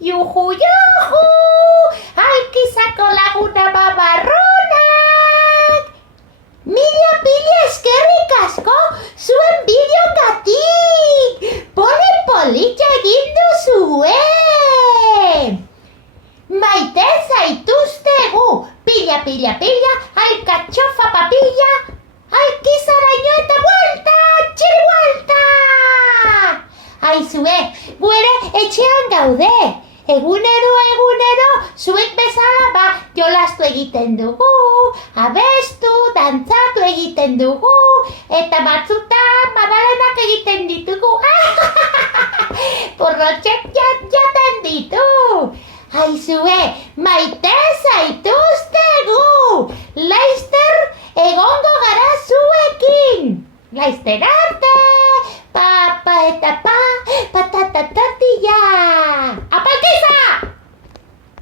Juhu, juhu! Alkizako laguna babarronak! Mila pila eskerrik asko zuen bideogatik! Politxa egin duzue! Maite zaituztegu! Pila, alkatxofa papilla! Alkizaraino eta buelta! Txiri buelta! Aizue, gu ere etxean gaude! Egunero, zuek bezala jolastu egiten dugu, abestu, dantzatu egiten dugu, eta batzutan madalenak egiten ditugu. Porrotxek jaten ditu. Aizue, maite zaituztegu. Laizter egongo gara zuekin. Laizter arte, papa eta patata tortilla.